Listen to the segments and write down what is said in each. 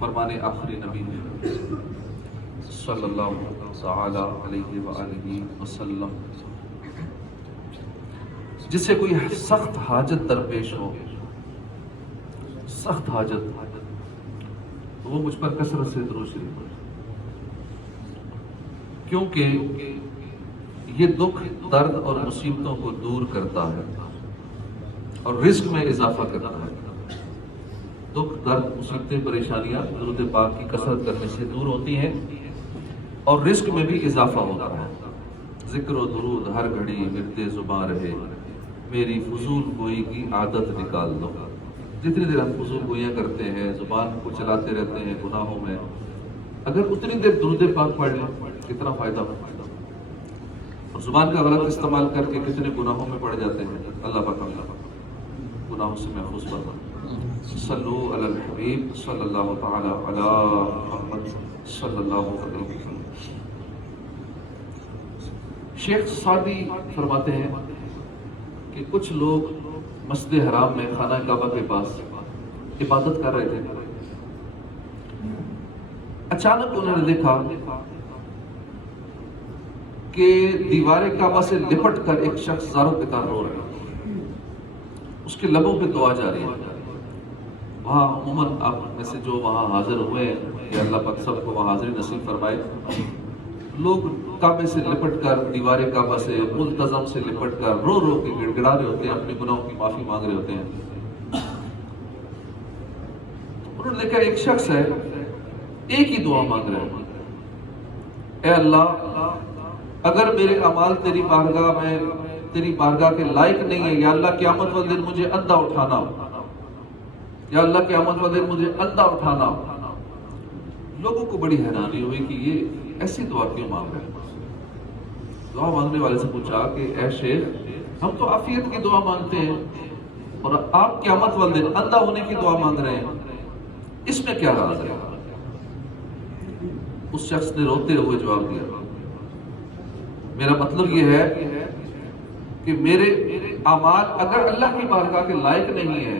فرمان آخری نبی صلی اللہ تعالی علیہ وآلہ وسلم، جس سے کوئی سخت حاجت درپیش ہو، سخت حاجت، تو وہ مجھ پر کثرت سے درود شریف پڑھے، کیونکہ یہ دکھ، درد اور مصیبتوں کو دور کرتا ہے اور رزق میں اضافہ کرتا ہے۔ دکھ، درد، مصیبتیں، پریشانیاں درود پاک کی کثرت کرنے سے دور ہوتی ہیں اور رزق میں بھی اضافہ ہوتا ہے۔ ذکر و درود ہر گھڑی گرتے زباں رہے، میری فضول گوئی کی عادت نکال دو۔ جتنی دیر ہم فضول گوئیاں کرتے ہیں، زبان کو چلاتے رہتے ہیں گناہوں میں، اگر اتنی دیر درود پاک پڑھ لیں کتنا فائدہ ہوتا ہے، اور زبان کا غلط استعمال کر کے کتنے گناہوں میں پڑ جاتے ہیں۔ اللہ پاک گناہوں سے محفوظ فرمائے۔ صلو علی الحبیب صلی اللہ تعالی علی محمد صلی اللہ علیہ وسلم۔ شیخ سعدی فرماتے ہیں کہ کچھ لوگ مسجد حرام میں خانہ کعبہ کے پاس عبادت کر رہے تھے، اچانک انہوں نے دیکھا کہ دیوار کعبہ سے لپٹ کر ایک شخص زاروں پہ کار رو رہا ہے، اس کے لبوں پہ دعا جاری ہے۔ وہاں عموماً آپ میں سے جو وہاں حاضر ہوئے ہیں، یا اللہ پاک سب کو وہاں حاضری نصیب فرمائے، لوگ کعبے سے لپٹ کر، دیوار کعبہ سے ملتزم سے لپٹ کر رو رو کے گڑ گڑا رہے ہوتے ہیں، اپنے گناہوں کی معافی مانگ رہے ہوتے ہیں۔ انہوں نے دیکھا ایک شخص ہے، ایک ہی دعا مانگ رہا ہے، اے اللہ اگر میرے اعمال تیری بارگاہ کے لائق نہیں ہے، یا اللہ قیامت والے دن مجھے اندھا اٹھانا، یا اللہ قیامت والے دن مجھے اندھا اٹھانا۔ لوگوں کو بڑی حیرانی ہوئی کہ یہ ایسی دعا کیوں مانگ رہے ہیں۔ دعا مانگنے والے سے پوچھا کہ اے شیخ، ہم تو عافیت کی دعا مانگتے ہیں اور آپ قیامت والے دن اندھا ہونے کی دعا مانگ رہے ہیں، اس میں کیا راز ہے؟ اس شخص نے روتے ہوئے جواب دیا، میرا مطلب یہ ہے کہ میرے اعمال اگر اللہ کی بارگاہ کے لائق نہیں ہے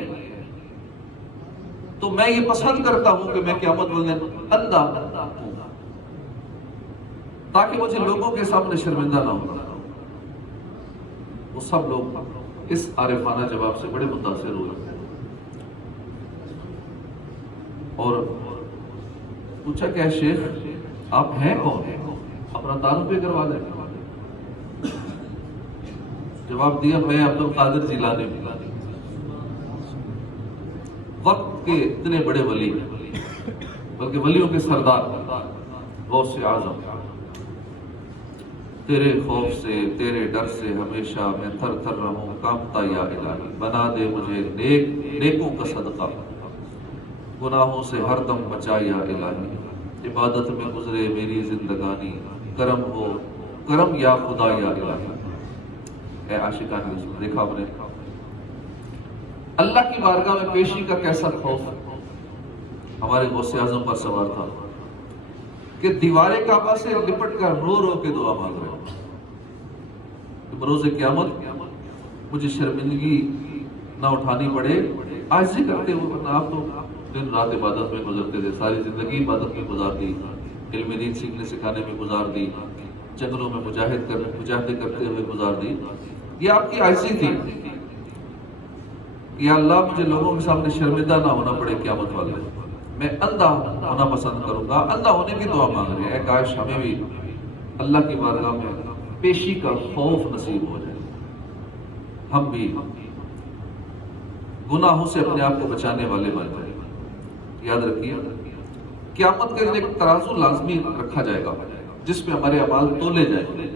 تو میں یہ پسند کرتا ہوں کہ میں قیامت والے دن اندھا ہوں، تاکہ مجھے لوگوں کے سامنے شرمندہ نہ ہوں۔ وہ سب لوگ اس عارفانہ جواب سے بڑے متاثر ہوئے اور پوچھا کہ اے شیخ آپ ہیں کون، اپنا تعارف بھی کروا دیں۔ جواب دیا، میں عبد القادر جیلانی، وقت کے اتنے بڑے ولی، بلکہ ولیوں کے سردار، غوث اعظم، تیرے خوف سے، تیرے ڈر سے ہمیشہ میں تھر تھر رہوں کانپتا یا الہی، بنا دے مجھے نیکوں کا صدقہ، گناہوں سے ہر دم بچا یا الہی، عبادت میں گزرے میری زندگانی، کرم ہو کرم یا خدا یا الہی۔ اے عاشقان رسول، دیکھا آپ نے اللہ کی بارگاہ میں پیشی کا کیسا خوف ہمارے غوث اعظم پر سوار تھا کہ دیوار کعبہ سے لپٹ کر رو رو کے دعا مانگ رہے ہیں کہ بروز قیامت مجھے شرمندگی نہ اٹھانی پڑے، عاجزی کرتے ہوئے، ورنہ آپ تو دن رات عبادت میں گزرتے تھے، ساری زندگی عبادت میں گزار دی، علم دین سیکھنے سکھانے میں گزار دی، جنگلوں میں مجاہدے کرتے ہوئے گزار دی۔ یہ آپ کی عاجزی تھی کہ یا اللہ مجھے لوگوں کے سامنے شرمندہ نہ ہونا پڑے قیامت والے دن، میں اندھا ہونا پسند کروں گا۔ اندھا ہونے کی دعا مانگ رہے ہیں، کاش ہمیں بھی اللہ کی بارگاہ میں پیشی کا خوف نصیب ہو جائے، ہم بھی گناہوں سے اپنے آپ کو بچانے والے بن جائیں۔ یاد رکھیے قیامت کے دن ایک ترازو لازمی رکھا جائے گا جس میں ہمارے اعمال تولے جائیں گے۔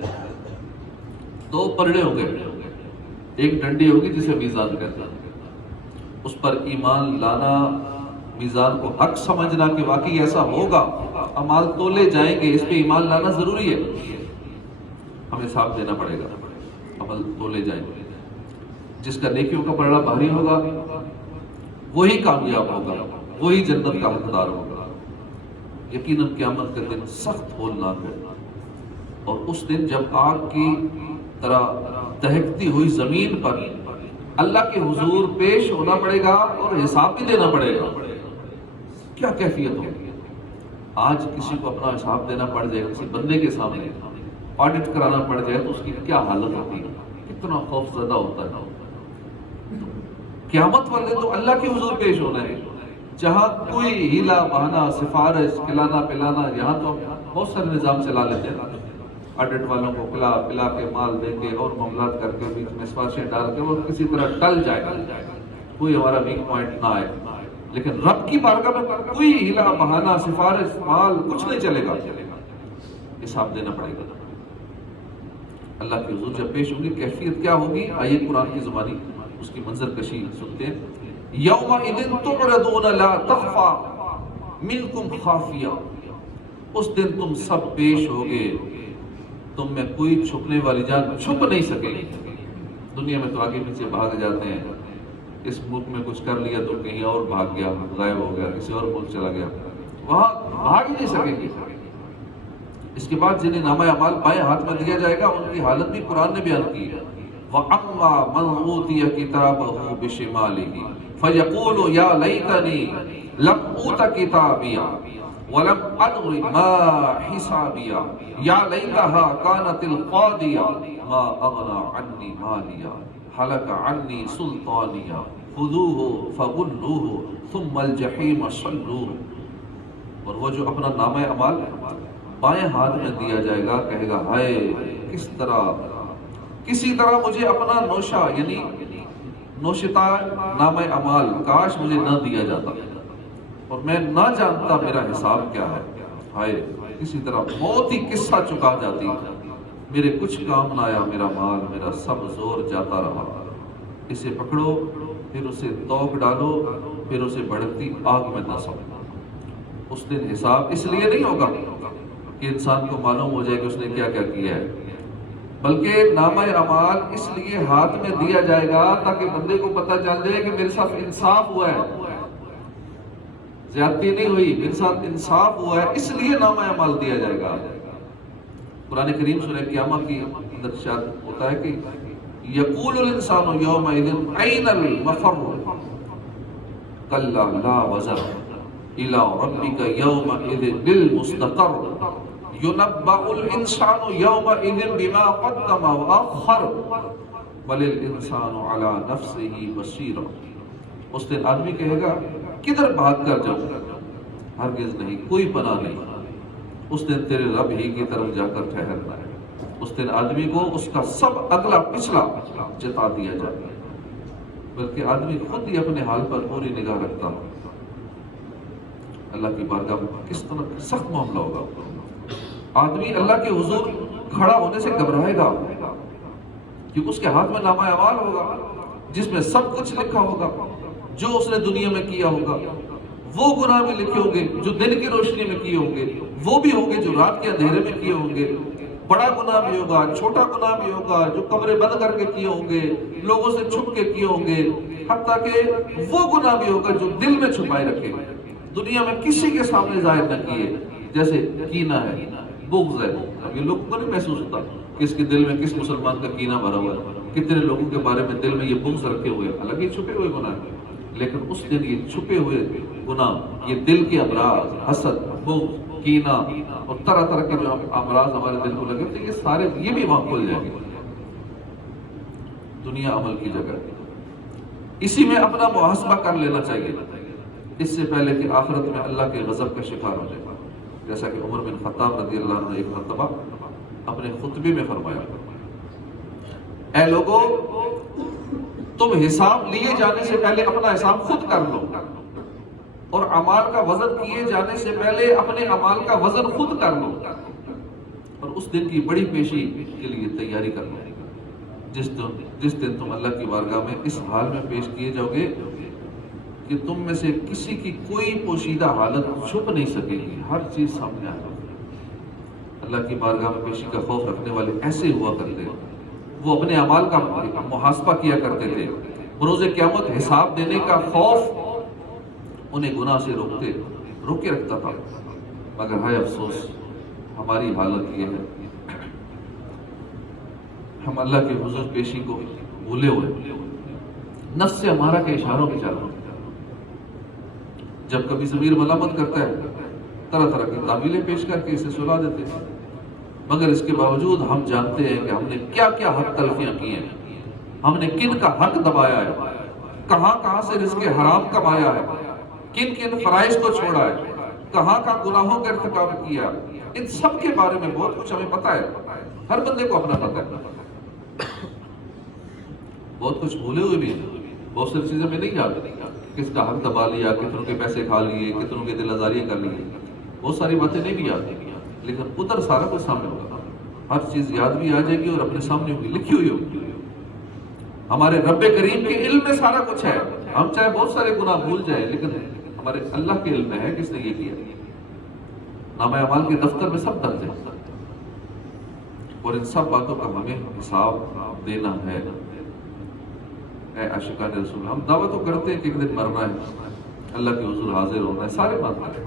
دو پرڑے ہوں گے، ایک ڈنڈی ہوگی جسے میزان کہتے ہیں، اس پر ایمان لانا، میزان کو حق سمجھنا کہ واقعی ایسا ہوگا، اعمال تولے جائیں گے، اس پہ ایمان لانا ضروری ہے، ہمیں حساب دینا پڑے گا، عمل تولے جائیں گے۔ جس کا نیکیوں کا پلڑا بھاری ہوگا وہی کامیاب ہوگا، وہی جنت کا حقدار ہوگا۔ یقیناً قیامت کا دن سخت ہولناک ہوگا، اور اس دن جب آگ کی طرح دہکتی ہوئی زمین پر اللہ کے حضور پیش ہونا پڑے گا اور حساب بھی دینا پڑے گا۔ کیا کیفیت ہوگی؟ آج کسی کو اپنا حساب دینا پڑ جائے، کسی بندے کے سامنے آڈٹ کرانا پڑ جائے تو اس کی کیا حالت ہوتی ہے، کتنا خوف زدہ ہوتا ہے۔ قیامت والے تو اللہ کے حضور پیش ہونا ہے، جہاں کوئی ہیلا بہانا، سفارش، کھلانا پلانا، یہاں تو بہت سارے نظام چلا لیتے ہیں، آڈٹ والوں کو پلا پلا کے مال دے کے اور معاملات کر کے بیچ میں سفارشیں ڈال کے وہ کسی طرح ٹل جائے، کوئی ہمارا ویک پوائنٹ نہ آئے۔ لیکن رب کی بارگاہ میں کوئی ہیلا بہانا، سفارش، مال کچھ نہیں چلے گا، حساب دینا پڑے گا۔ اللہ کے حضور جب پیش ہوگی کیفیت کیا ہوگی؟ آئیے قرآن کی زبانی اس کی منظر کشی سنتے ہیں۔ یومئذ تعرضون لا تخفی منکم خافیہ، اس دن تم سب پیش ہوگے، تم میں کوئی چھپنے والی جان چھپ نہیں سکے گی۔ دنیا میں تو آگے پیچھے بھاگ جاتے ہیں، اس ملک میں کچھ کر لیا تو کہیں اور بھاگ گیا، غائب ہو گیا، کسی اور ملک چلا گیا، وہاں بھاگ ہی نہیں سکے گی۔ اس کے بعد جنہیں نامہ اعمال بائیں ہاتھ میں دیا جائے گا ان کی حالت بھی قرآن نے بیان کی ہے۔ وَأَمَّا مَنْ أُوتِيَ كِتَابَهُ بِشِمَالِهِ فَيَقُولُ يَا لَيْتَنِي لَمْ أُوتَ كِتَابِيَهْ وَلَمْ أَدْرِ مَا حِسَابِيَهْ يَا لَيْتَهَا كَانَتِ الْقَاضِيَةَ مَا أَغْنَى عَنِّي مَالِيَهْ هَلَكَ عَنِّي سُلْطَانِيَهْ خُذُوهُ فَغُلُّوهُ ثُمَّ الْجَحِيمَ صَلُّوهُ۔ اور وہ جو اپنا نامہ اعمال بائیں ہاتھ میں دیا جائے گا کہے گا ہائے کسی طرح مجھے اپنا نوشہ یعنی نوشتہ نامہ اعمال کاش مجھے نہ دیا جاتا اور میں نہ جانتا میرا حساب کیا ہے۔ ہائے کسی طرح موت ہی قصہ چکا جاتی، میرے کچھ کام نہ آیا، میرا مال میرا سب زور جاتا رہا۔ اسے پکڑو پھر اسے توک ڈالو پھر اسے بھڑکتی آگ میں نہ سو۔ اس دن حساب اس لیے نہیں ہوگا کہ انسان کو معلوم ہو جائے کہ اس نے کیا کیا کیا ہے، بلکہ نامہ اعمال اس لیے ہاتھ میں دیا جائے گا تاکہ بندے کو پتہ چل جائے کہ میرے ساتھ انصاف ہوا ہے، زیادتی نہیں ہوئی، میرے ساتھ انصاف ہوا ہے، اس لیے نامہ اعمال دیا جائے گا۔ قرآن کریم سورہ قیامہ کی اندر ارشاد ہوتا ہے کہ یقول الانسان یومئذ این المفر کلا لا وزر الی ربک یومئذ بالمستقر ينبأ الانسان يومئذ بما قدم واخر بل الانسان على نفسه بصير۔ اس دن آدمی کہے گا کدھر بھاگ کر جاؤں، ہرگز نہیں، کوئی پناہ نہیں، اس دن تیرے رب ہی کی طرف جا کر ٹھہرنا ہے۔ اس دن آدمی کو اس کا سب اگلا پچھلا جتا دیا جائے گا، بلکہ آدمی خود ہی اپنے حال پر پوری نگاہ رکھتا ہو۔ اللہ کی بارگاہ میں کس طرح سخت معاملہ ہوگا۔ آدمی اللہ کے حضور کھڑا ہونے سے گھبرائے گا کیونکہ اس کے ہاتھ میں نامہ اعمال ہوگا جس میں سب کچھ لکھا ہوگا، جو اس نے دنیا میں کیا ہوگا، وہ گناہ بھی لکھے ہوں گے جو دن کی روشنی میں کیے ہوں گے، وہ بھی ہوں گے جو رات کے اندھیرے میں کیے ہوں گے، بڑا گناہ بھی ہوگا، چھوٹا گناہ بھی ہوگا، جو کمرے بند کر کے کیے ہوں گے، لوگوں سے چھپ کے کیے ہوں گے، حتیٰ کہ وہ گناہ بھی ہوگا جو دل میں چھپائے رکھے، دنیا میں کسی کے سامنے ظاہر نہ کیے، جیسے کینہ ہے، بغض ہے۔ اب یہ لوگوں کو نہیں محسوس ہوتا کہ اس کے دل میں کس مسلمان کا کینہ بھرا ہوا ہے، کتنے لوگوں کے بارے میں دل میں یہ بغض رکھے ہوئے، حالانکہ چھپے ہوئے گناہ ہیں، لیکن اس دن یہ چھپے ہوئے گناہ، یہ دل کے امراض، حسد، بغض، کینہ اور طرح طرح کے جو امراض ہمارے دل کو لگے ہوتے، یہ سارے یہ بھی وہاں کھل جائیں گے۔ دنیا عمل کی جگہ، اسی میں اپنا محاسبہ کر لینا چاہیے اس سے پہلے کہ آخرت میں اللہ کے غضب کا شکار ہو جائے، جیسا کہ عمر بن خطاب رضی اللہ عنہ نے ایک مرتبہ اپنے خطبے میں فرمایا، اے لوگو تم حساب لیے جانے سے پہلے اپنا حساب خود کر لو، اور اعمال کا وزن کیے جانے سے پہلے اپنے اعمال کا وزن خود کر لو، اور اس دن کی بڑی پیشی کے لیے تیاری کر لو، جس دن تم اللہ کی بارگاہ میں اس حال میں پیش کیے جاؤ گے کہ تم میں سے کسی کی کوئی پوشیدہ حالت چھپ نہیں سکے گی، ہر چیز سامنے آ جائے گی۔ اللہ کی بارگاہ میں پیشی کا خوف رکھنے والے ایسے ہوا کرتے ہیں، وہ اپنے اعمال کا محاسبہ کیا کرتے تھے، بروز قیامت حساب دینے کا خوف انہیں گناہ سے روکے رکھتا تھا، مگر ہائے افسوس ہماری حالت یہ ہے، ہم اللہ کے حضور پیشی کو بھولے ہوئے، نفس سے ہمارا کے اشاروں پہ چل رہے ہیں۔ جب کبھی ضمیر ملامت کرتا ہے طرح طرح کی تعویلیں پیش کر کے اسے سلا دیتے ہیں، مگر اس کے باوجود ہم جانتے ہیں کہ ہم نے کیا کیا حق تلفیاں کی ہیں، ہم نے کن کا حق دبایا ہے، کہاں کہاں سے رزق حرام کمایا ہے، کن کن فرائض کو چھوڑا ہے، کہاں کا گناہوں کا ارتکاب کیا، ان سب کے بارے میں بہت کچھ ہمیں پتہ ہے، ہر بندے کو اپنا پتہ ہے، بہت کچھ بھولے ہوئے بھی ہیں، بہت ساری چیزیں میں نہیں یاد، کس کا حق دبا لیا، کتنوں کے پیسے کھا لیے، کتنوں کے دل آزاریاں کر لیے، بہت ساری باتیں نہیں بھی یاد، لیکن ادھر سارا کچھ سامنے ہوگا، ہر چیز یاد بھی آ جائے گی اور اپنے سامنے ہوگی، لکھی ہوئی ہوگی۔ ہمارے رب کریم کے علم میں سارا کچھ ہے، ہم چاہے بہت سارے گناہ بھول جائیں لیکن ہمارے اللہ کے علم میں ہے کس نے یہ کیا، نامہ اعمال کے دفتر میں سب درج ہے، اور ان سب باتوں کا ہمیں حساب دینا ہے۔ اے عاشقان رسول، ہم دعویٰ تو کرتے ہیں کہ ایک دن مرنا ہے، اللہ کے حضور حاضر ہونا ہے، سارے مانتے ہیں،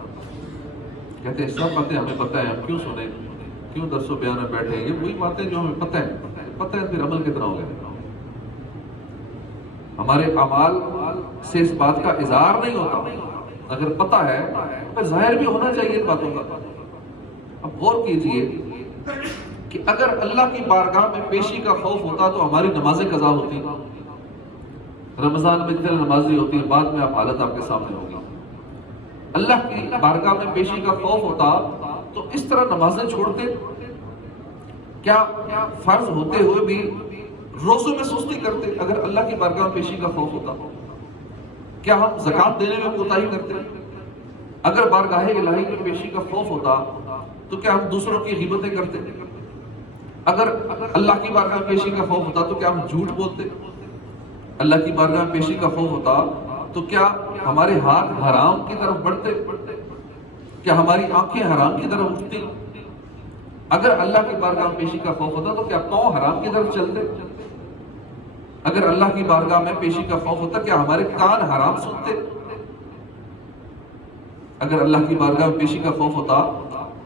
کہتے ہیں سب باتیں ہمیں پتہ ہیں، ہم کیوں سنیں، کیوں درس و بیان میں بیٹھے ہیں، یہ وہی باتیں جو ہمیں پتہ ہے پھر عمل کتنا ہو گیا، ہمارے اعمال سے اس بات کا اظہار نہیں ہوتا، اگر پتہ ہے پھر ظاہر بھی ہونا چاہیے ان باتوں کا۔ اب غور کیجئے کہ اگر اللہ کی بارگاہ میں پیشی کا خوف ہوتا تو ہماری نمازیں قضا ہوتی، رمضان میں جتنے نمازی ہوتی ہیں، بعد میں آپ حالت آپ کے سامنے ہوگی، اللہ کی بارگاہ میں پیشی کا خوف ہوتا تو اس طرح نمازیں چھوڑتے، کیا فرض ہوتے ہوئے بھی روزوں میں سستی کرتے اگر اللہ کی بارگاہ میں پیشی کا خوف ہوتا؟ کیا ہم زکوٰۃ دینے میں کوتاہی کرتے؟ اگر بارگاہ الہی میں پیشی کا خوف ہوتا تو کیا ہم دوسروں کی غیبتیں کرتے؟ اگر اللہ کی بارگاہ میں پیشی کا خوف ہوتا تو کیا ہم جھوٹ بولتے؟ اللہ کی بارگاہ میں پیشی کا خوف ہوتا تو کیا ہمارے ہاتھ حرام کی طرف بڑھتے؟ کیا ہماری آنکھیں حرام کی طرف اٹھتی؟ اگر اللہ کی بارگاہ میں پیشی کا خوف ہوتا تو کیا پاؤں حرام کی طرف چلتے؟ اگر اللہ کی بارگاہ میں پیشی کا خوف ہوتا کیا ہمارے کان حرام سنتے؟ اگر اللہ کی بارگاہ میں پیشی کا خوف ہوتا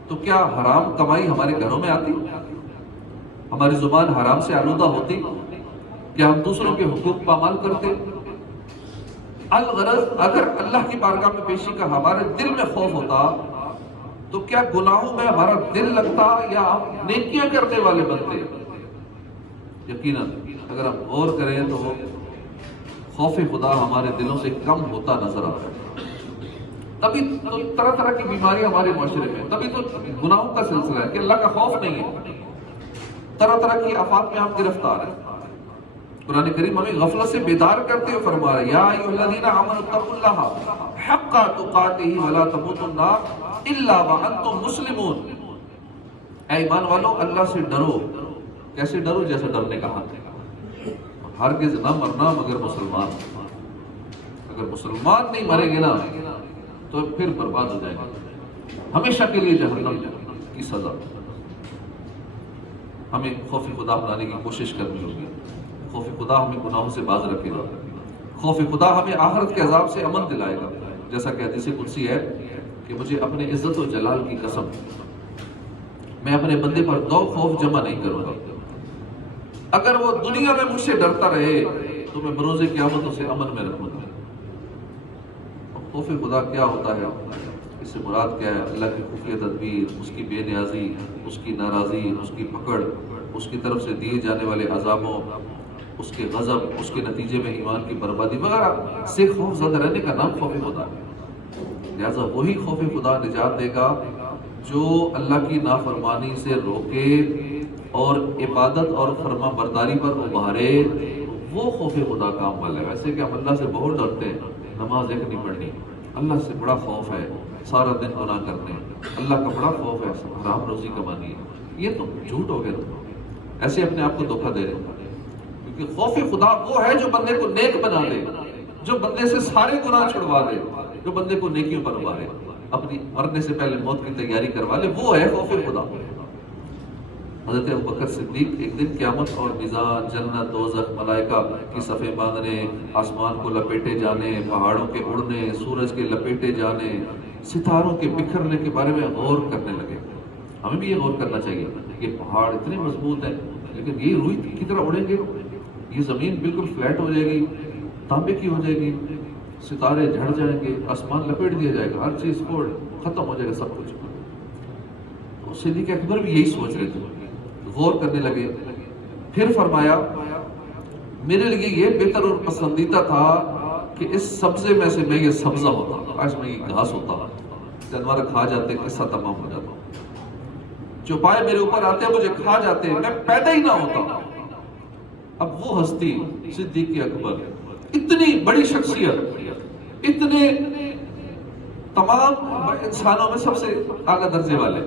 تو کیا حرام کمائی ہمارے گھروں میں آتی؟ ہماری زبان حرام سے آلودہ ہوتی؟ کیا ہم دوسروں کے حقوق پامال کرتے؟ الغرض اگر اللہ کی بارگاہ میں پیشی کا ہمارے دل میں خوف ہوتا تو کیا گناہوں میں ہمارا دل لگتا یا ہم نیکیاں کرنے والے بنتے؟ یقیناً اگر ہم غور کریں تو خوف خدا ہمارے دلوں سے کم ہوتا نظر آتا ہے، تبھی تو طرح طرح کی بیماری ہمارے معاشرے میں، تبھی تو گناہوں کا سلسلہ ہے کہ اللہ کا خوف نہیں ہے، طرح طرح کی آفات میں ہم گرفتار ہیں۔ قرآن کریم ہمیں غفلت سے بیدار کرتے ہوئے فرما رہا ہے، یا ایھا الذین آمنوا اتقوا اللہ حق تقاتہ ولا تموتن الا وانتم مسلمون، اے ایمان والو اللہ سے ڈرو، کیسے ڈرو؟ جیسے ڈرنے کا حق ہے، ہرگز نہ مرنا مگر مسلمان، اگر مسلمان نہیں مریں گے نا تو پھر برباد ہو جائیں گے، ہمیشہ کے لیے جہنم کی سزا۔ ہمیں خوف خدا بنانے کی کوشش کرنی ہوگی، خوف خدا ہمیں گناہوں سے باز رکھے گا، خوف خدا ہمیں آخرت کے عذاب سے امن دلائے گا، جیسا کہ حدیث قدسی ہے کہ مجھے اپنے عزت و جلال کی قسم، میں اپنے بندے پر دو خوف جمع نہیں کروں گا، اگر وہ دنیا میں مجھ سے ڈرتا رہے تو میں بروز قیامت اسے امن میں رکھوں گا۔ خوف خدا کیا ہوتا ہے؟ اس سے مراد کیا ہے؟ اللہ کی خفیہ تدبیر، اس کی بے نیازی، اس کی ناراضی، اس کی پکڑ، اس کی طرف سے دیے جانے والے عذابوں، اس کے غضب، اس کے نتیجے میں ایمان کی بربادی وغیرہ سے خوف زدہ رہنے کا نام خوف خدا ہے۔ لہٰذا وہی خوف خدا نجات دے گا جو اللہ کی نافرمانی سے روکے اور عبادت اور فرما برداری پر ابھارے، وہ خوف خدا کام والا ہے۔ ویسے کہ ہم اللہ سے بہت ڈرتے ہیں، نماز ایک نہیں پڑھنی، اللہ سے بڑا خوف ہے سارا دن گناہ کرنے، اللہ کا بڑا خوف ہے حرام روزی کمانی ہے، یہ تو جھوٹ ہو گیا، ایسے اپنے آپ کو دھوکہ دے رہے ہیں، کیونکہ خوف خدا وہ ہے جو بندے کو نیک بنا دے، جو بندے سے سارے گناہ چھڑوا دے، جو بندے کو نیکیوں پر ابھارے، اپنی مرنے سے پہلے موت کی تیاری کروا لے، وہ ہے خوف خدا۔ حضرت ابوبکر صدیق ایک دن قیامت اور میزان، جنت، دوزخ، ملائکہ کی صفیں باندھنے، آسمان کو لپیٹے جانے، پہاڑوں کے اڑنے، سورج کے لپیٹے جانے، ستاروں کے بکھرنے کے بارے میں غور کرنے لگے۔ ہمیں بھی یہ غور کرنا چاہیے کہ پہاڑ اتنے مضبوط ہیں لیکن یہ روئی کی طرح اڑیں گے، یہ زمین بالکل فلیٹ ہو جائے گی، تانبے کی ہو جائے گی، ستارے جھڑ جائیں گے، آسمان لپیٹ دیا جائے گا، ہر چیز پھوڑ ختم ہو جائے گا سب کچھ. تو صدیق اکبر بھی یہی سوچ رہے تھے، غور کرنے لگے. پھر فرمایا میرے لیے یہ بہتر اور پسندیدہ تھا کہ اس سبزے میں سے میں یہ سبزہ ہوتا، کاش میں یہ گھاس ہوتا، جانور کھا جاتے، قصہ تمام ہو جاتا. چوپائے میرے اوپر آتے مجھے کھا جاتے، میں پیدا ہی نہ ہوتا. اب وہ ہستی صدیق اکبر، اتنی بڑی شخصیت، اتنے تمام انسانوں میں سب سے اعلیٰ درجے والے،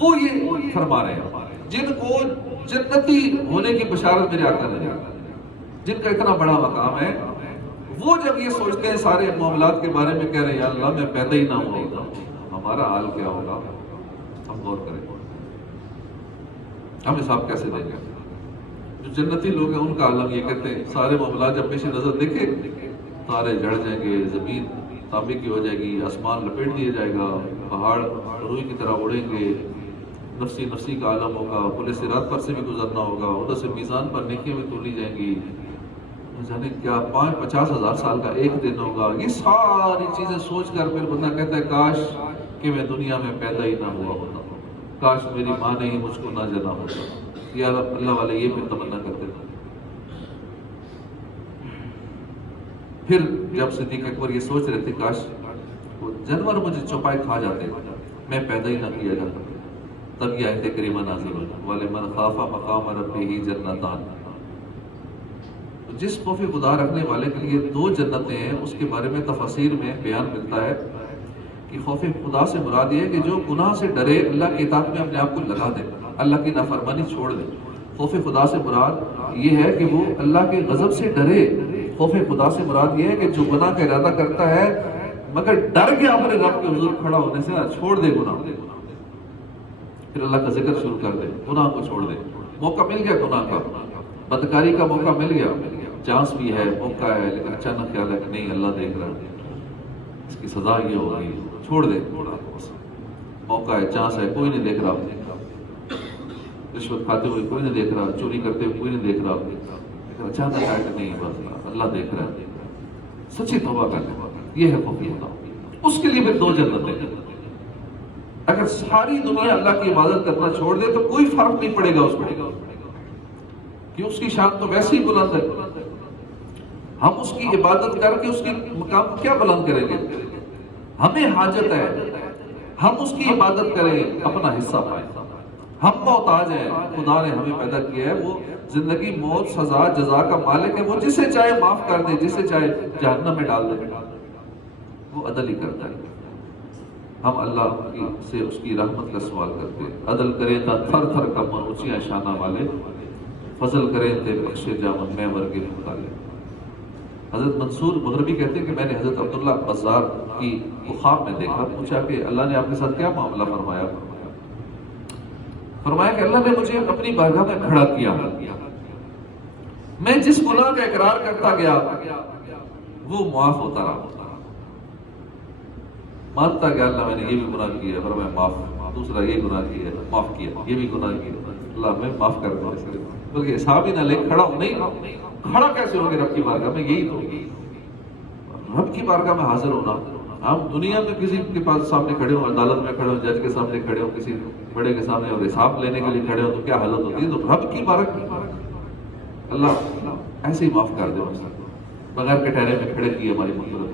وہ یہ فرما رہے ہیں جن کو جنتی ہونے کی بشارت میرے آقا نے، جن کا اتنا بڑا مقام ہے، وہ جب یہ سوچتے ہیں سارے معاملات کے بارے میں، کہہ رہے ہیں یا اللہ میں پیدا ہی نہ ہوگا، ہمارا حال کیا ہوگا؟ ہم غور کریں، ہم حساب کیسے دیں گے؟ جو جنتی لوگ ہیں ان کا عالم یہ کہتے ہیں سارے معاملات جب پیش نظر دیکھے، تارے جڑ جائیں گے، زمین تانبے کی ہو جائے گی، آسمان لپیٹ دیا جائے گا، پہاڑ روئی کی طرح اڑیں گے، نفسی نفسی کا عالم ہوگا، پل صراط پر سے بھی گزرنا ہوگا، ادھر سے میزان پر نیکیاں بھی تولی جائیں گی، جانے کیا 50,000 سال کا ایک دن ہوگا. یہ ساری چیزیں سوچ کر پھر بندہ کہتا ہے کاش کہ میں دنیا میں پیدا ہی نہ ہوا ہوتا، کاش میری ماں نے ہی مجھ کو نہ جنا ہوتا. یا اللہ والے یہ پھر تمنا کرتے تھے. پھر جب صدیق اکبر یہ سوچ رہے تھے کاش وہ جانور مجھے چوپائے کھا جاتے، میں پیدا ہی نہ کیا جاتا، تب یہ آیت کریمہ نازل ہوئی وَلِمَنْ خَافَ مَقَامَ رَبِّهِ جَنَّتَانِ. جس خوف خدا رکھنے والے کے لیے 2 جنتیں ہیں، اس کے بارے میں تفاسیر میں بیان ملتا ہے کہ خوف خدا سے مراد یہ ہے کہ جو گناہ سے ڈرے، اللہ کی اطاعت میں اپنے آپ کو لگا دے، اللہ کی نافرمانی چھوڑ دے. خوف خدا سے مراد یہ ہے کہ وہ اللہ کے غضب سے ڈرے. خوف خدا سے مراد یہ ہے کہ جو گناہ کا ارادہ کرتا ہے مگر ڈر گیا اپنے رب کے حضور کھڑا ہونے سے، چھوڑ دے گناہ، پھر اللہ کا ذکر شروع کر دے، گناہ کو چھوڑ دے. موقع مل گیا گناہ کا، بدکاری کا موقع مل گیا، چانس بھی ہے، موقع ہے، لیکن اچانک خیال ہے کہ نہیں اللہ دیکھ رہا ہے، اس کی سزا یہ ہوگی، چھوڑ دے. موقع ہے، چانس ہے، کوئی نہیں دیکھ رہا، رشوت کھاتے ہوئے کوئی نہیں دیکھ رہا، چوری کرتے ہوئے کوئی نہیں دیکھ رہا، لیکن اچانک آئے کہ نہیں بس اللہ دیکھ رہا ہے، سچی توبہ کر لے. یہ ہے خوف خدا. اس کے لیے پھر 2 جنتیں. اگر ساری دنیا اللہ کی عبادت کرنا چھوڑ دے تو کوئی فرق نہیں پڑے گا اس کو، کہ اس کی شان تو ویسے ہی بلند ہے. ہم اس کی عبادت کر کے اس کی مقام کو کیا بلند کریں گے؟ ہمیں حاجت ہے ہم اس کی عبادت کریں، اپنا حصہ پائیں. ہم محتاج ہیں، خدا نے ہمیں پیدا کیا ہے، وہ زندگی موت سزا جزا کا مالک ہے، وہ جسے چاہے معاف کر دے، جسے چاہے جہنم میں ڈال دے، وہ عدل ہی کرتا ہے. ہم اللہ سے اس کی رحمت کا سوال کرتے ہیں. عدل کریں تا تھر تھر کمن اونچیاں شانہ والے، فضل کریں تے بخشے جامن میں ورگے مطالعے. حضرت منصور مغربی کہتے ہیں کہ میں نے حضرت عبداللہ بزار کی خواب میں دیکھا، پوچھا کہ اللہ نے آپ کے ساتھ کیا معاملہ فرمایا؟ فرمایا کہ اللہ نے مجھے اپنی بارگاہ میں کھڑا کیا، میں جس گناہ کا اقرار کرتا گیا وہ معاف ہوتا رہا، مانتا گیا اللہ میں نے یہ بھی گناہ کیا ہے، فرمایا معاف، دوسرا یہ گناہ کیا ہے، معاف کیا، یہ بھی گناہ کیا، اللہ میں معاف کر دو. کیونکہ حساب ہی نہ لے، کھڑا ہو نہیں، کھڑا کیسے ہوگے رب کی بارگاہ میں؟ یہی تو رب کی بارگاہ میں حاضر ہونا. ہم دنیا میں کسی کے پاس سامنے کھڑے ہوں، عدالت میں کھڑے ہوں، جج کے سامنے کھڑے ہوں، کسی بڑے کے سامنے اور حساب لینے کے لیے کھڑے ہوں تو کیا حالت ہوتی ہے؟ تو رب کی بارگاہ اللہ ایسے ہی معاف کر دے، بغیر کٹہرے میں کھڑے کیے ہماری مغفرت.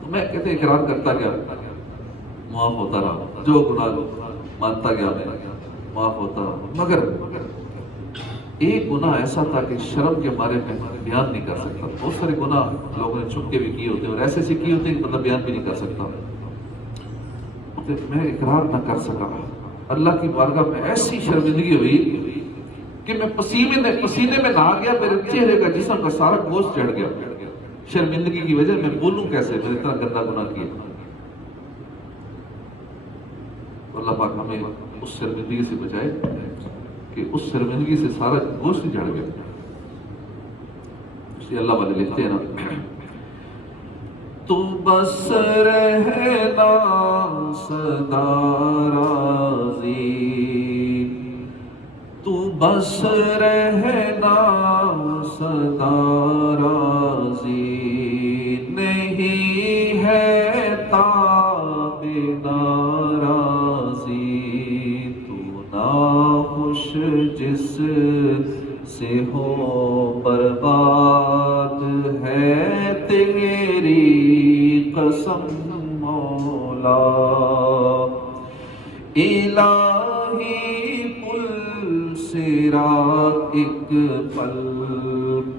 تو میں کہتے اقرار کرتا گیا، معاف ہوتا رہا، جو گناہ مانتا گیا میں معاف ہوتا رہا. مگر ایک گناہ ایسا تھا کہ شرم کے بارے میں بیان نہیں کر سکتا. بہت سارے گناہ لوگوں نے چھپ کے بھی کیے ہوتے ہیں اور ایسے سے کیے ہوتے ہیں کہ بندہ بیان بھی نہیں کر سکتا. میں اقرار نہ کر سکا. اللہ کی بارگاہ میں ایسی شرمندگی ہوئی کہ میں پسینے میں نہا گیا، میرے چہرے کا جسم کا سارا گوشت چڑھ گیا شرمندگی کی وجہ. میں بولوں کیسے؟ میں اتنا گندا گناہ کیا. اللہ پاک ہمیں اس شرمندگی سے بچائے کہ اس شرمندگی سے سارا گوشت جھڑ گیا. اس لیے اللہ والے لکھتے ہیں نا، تو بس رہنا سدا راضی، تو بس رہنا سدا راضی، ہے تاب ناراضی، تو ناخوش جس سے ہو برباد ہے تیری قسم مولا۔ الہی پل صراط ایک پل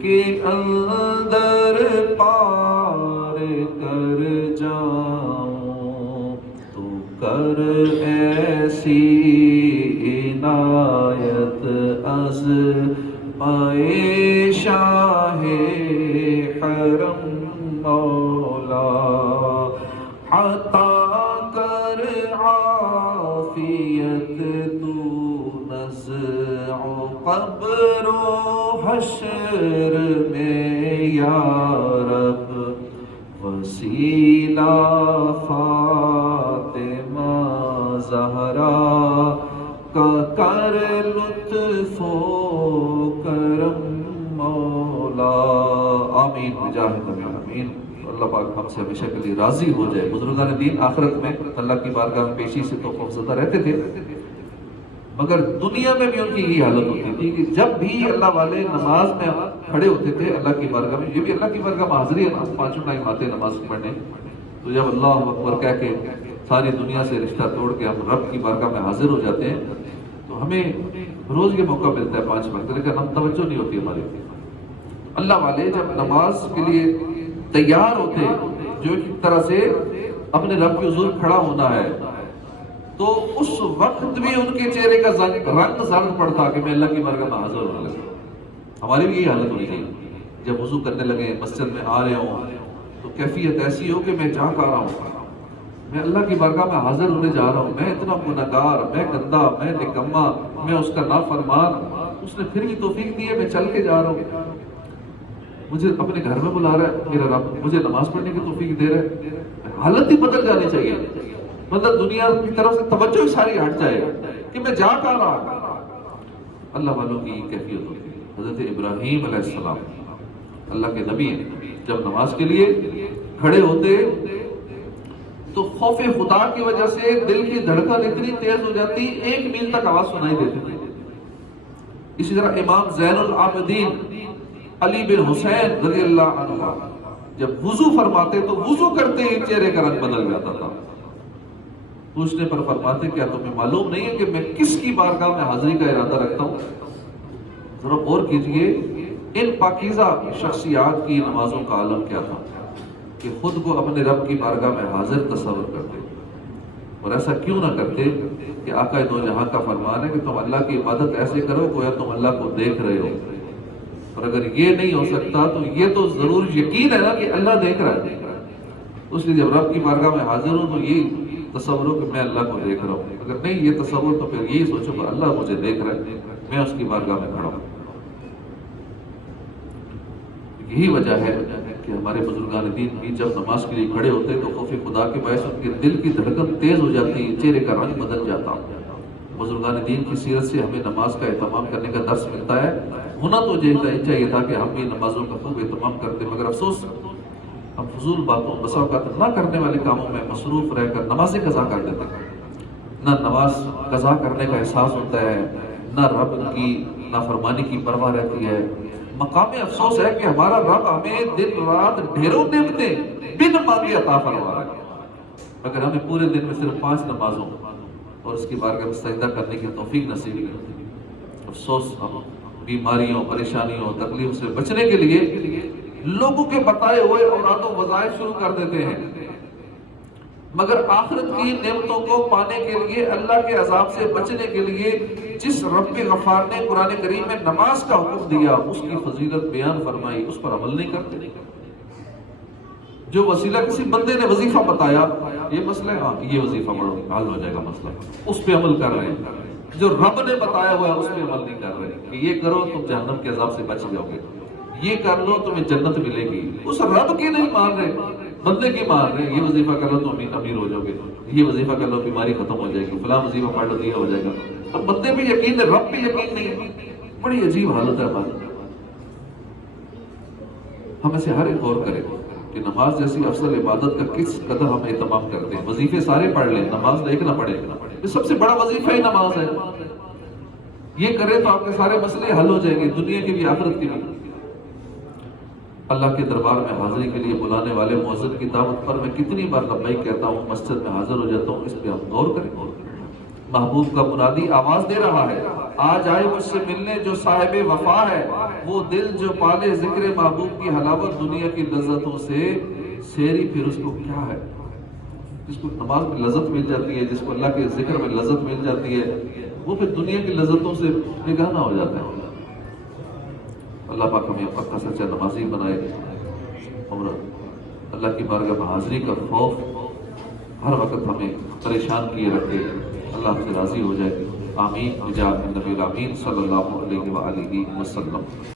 کے اندر پار کر جاؤں، تو کر ایسی عنایت از پائے شاہ حرم مولا۔ عطا کر عافیت تو نزع قبر و حشر میں یا رب، وسیلہ فاطمہ زہرا کا کر لطف و کرم مولا۔ آمین بجاہ نبی آمین۔ اللہ پاک ہم سے ہمیشہ کے لیے راضی ہو جائے۔ بزرگان دین آخرت میں اللہ کی بارگاہ میں پیشی سے تو خوفزدہ رہتے تھے، مگر دنیا میں بھی ان کی یہ حالت ہوتی تھی کہ جب بھی اللہ والے نماز میں کھڑے ہوتے تھے اللہ کی بارگاہ میں، یہ بھی اللہ کی بارگاہ میں حاضری ہے، ہم پانچوں ٹائم آتے ہیں نماز پڑھنے، تو جب اللہ اکبر کہہ کے ساری دنیا سے رشتہ توڑ کے ہم رب کی بارگاہ میں حاضر ہو جاتے ہیں، تو ہمیں روز یہ موقع ملتا ہے 5 وقت، لیکن ہم توجہ نہیں ہوتی ہماری۔ اللہ والے جب نماز کے لیے تیار ہوتے، جو ایک طرح سے اپنے رب کے حضور کھڑا ہونا ہے، تو اس وقت بھی ان کے چہرے کا رنگ زرد پڑتا کہ میں اللہ کی بارگاہ میں حاضر ہونے لگا۔ ہماری بھی یہ حالت ہونی چاہیے، جب وضو کرنے لگے مسجد میں آ رہے ہوں تو کیفیت ایسی ہو کہ میں جا کر رہا ہوں، میں اللہ کی بارگاہ میں حاضر ہونے جا رہا ہوں، میں اتنا گنہگار، میں گندا، میں نکما، میں اس کا نافرمان، اس نے پھر بھی توفیق دی ہے، میں چل کے جا رہا ہوں، مجھے اپنے گھر میں بلا رہا ہے میرا رب، مجھے نماز پڑھنے کی توفیق دے رہا ہے۔ حالت ہی بدل جانی چاہیے، مطلب دنیا کی طرف سے توجہ ساری ہٹ جائے کہ میں جا کہاں رہا۔ اللہ والوں کی کیفیت ہوتی ہے۔ حضرت ابراہیم علیہ السلام اللہ کے نبی ہیں، جب نماز کے لیے کھڑے ہوتے تو خوف خدا کی وجہ سے دل کی دھڑکن اتنی تیز ہو جاتی 1 میل تک آواز سنائی دیتی تھی۔ اسی طرح امام زین العابدین علی بن حسین رضی اللہ عنہ جب وضو فرماتے تو وضو کرتے ہی چہرے کا رنگ بدل جاتا تھا۔ پوچھنے پر فرماتے کیا تمہیں معلوم نہیں ہے کہ میں کس کی بارگاہ میں حاضری کا ارادہ رکھتا ہوں؟ ذرا غور کیجئے ان پاکیزہ شخصیات کی نمازوں کا عالم کیا تھا کہ خود کو اپنے رب کی بارگاہ میں حاضر تصور کرتے، اور ایسا کیوں نہ کرتے کہ آقا دو جہاں کا فرمان ہے کہ تم اللہ کی عبادت ایسے کرو گویا تم اللہ کو دیکھ رہے ہو۔ اور اگر یہ نہیں ہو سکتا تو یہ تو ضرور یقین ہے نا کہ اللہ دیکھ رہا ہے، اس لیے جب رب کی بارگاہ میں حاضر ہوں تو یہ تصور ہو کہ میں اللہ کو دیکھ رہا ہوں، اگر نہیں یہ تصور تو پھر یہی سوچو کہ اللہ مجھے دیکھ رہا ہے، میں اس کی بارگاہ میں کھڑا ہوں۔ یہی وجہ ہے کہ ہمارے بزرگان دین بھی جب نماز کے لیے کھڑے ہوتے تو خوف خدا کے باعث ان کے دل کی دھڑکن تیز ہو جاتی، چہرے کا رنگ بدل جاتا۔ بزرگان دین کی سیرت سے ہمیں نماز کا اہتمام کرنے کا درس ملتا ہے۔ ہونا تو چاہیے تھا کہ ہم بھی نمازوں کا خوب اہتمام کرتے، مگر افسوس ہم فضول باتوں بسا اوقات نہ کرنے والے کاموں میں مصروف رہ کر نمازیں قضا کر دیتے ہیں۔ نہ نماز قضا کرنے کا احساس ہوتا ہے، نہ رب کی نافرمانی کی پرواہ رہتی ہے۔ مقام افسوس ہے کہ ہمارا رب ہمیں دن رات ڈھیروں نعمتیں بن مانگے عطا فرما رہا ہے، مگر ہمیں پورے دن میں صرف 5 نمازوں اور اس کی بارگاہ میں سجدہ کرنے کی توفیق نصیب نہیں ہوتی۔ افسوس ہم بیماریوں، پریشانیوں، تکلیف سے بچنے کے لیے لوگوں کے بتائے ہوئے اوراد و وظائف شروع کر دیتے ہیں، مگر آخرت کی نعمتوں کو پانے کے لیے، اللہ کے عذاب سے بچنے کے لیے جس رب غفار نے قرآن کریم میں نماز کا حکم دیا، اس کی فضیلت بیان فرمائی، اس پر عمل نہیں کرتے۔ جو وسیلہ کسی بندے نے وظیفہ بتایا، یہ مسئلہ ہے، ہاں یہ وظیفہ پڑھو حل ہو جائے گا مسئلہ، اس پہ عمل کر رہے ہیں۔ جو رب نے بتایا ہوا ہے اس پہ عمل نہیں کر رہے کہ یہ کرو تم جہنم کے عذاب سے بچ جاؤ گے، یہ کر لو تمہیں جنت ملے گی، اس رب کی نہیں مان رہے، بندے کی مان رہے۔ یہ وظیفہ کر لو تو امیر ہو جاؤ گے، یہ وظیفہ کر لو بیماری ختم ہو جائے گی، فلاں وظیفہ پڑھ لو یہ ہو جائے گا۔ اب بندے بھی یقین ہے، رب بھی یقین نہیں، بڑی عجیب حالت ہے ہماری۔ ہم اسے ہر ایک غور کرے کہ نماز جیسی افضل عبادت کا کس قدر ہم اہتمام کرتے ہیں. وظیفے سارے پڑھ لیں، نماز دیکھنا پڑے. یہ سب سے بڑا وظیفہ ہی نماز ہے. یہ کرے تو آپ کے سارے مسئلے حل ہو جائیں گے، دنیا کی بھی آخرت کی بھی. اللہ کے دربار میں حاضری کے لیے بلانے والے مؤذن کی دعوت پر میں کتنی بار لبیک کہتا ہوں، مسجد میں حاضر ہو جاتا ہوں. اس پہ ہم غور کریں. محبوب کا منادی آواز دے رہا ہے، آج آئے مجھ سے ملنے جو صاحب وفا ہے، وہ دل جو پالے ذکر محبوب کی حلاوت دنیا کی لذتوں سے سیری. پھر اس کو کیا ہے؟ جس کو نماز میں لذت مل جاتی ہے، جس کو اللہ کے ذکر میں لذت مل جاتی ہے، وہ پھر دنیا کی لذتوں سے بےگانہ ہو جاتا ہے. اللہ پاک ہمیں پکا سچا نمازی بنائے اور اللہ کی بارگاہ میں حاضری کا خوف ہر وقت ہمیں پریشان کیے رکھے. اللہ ہم سے راضی ہو جائے. آمین بجاہ النبی الامین صلی اللہ علیہ وآلہ وسلم.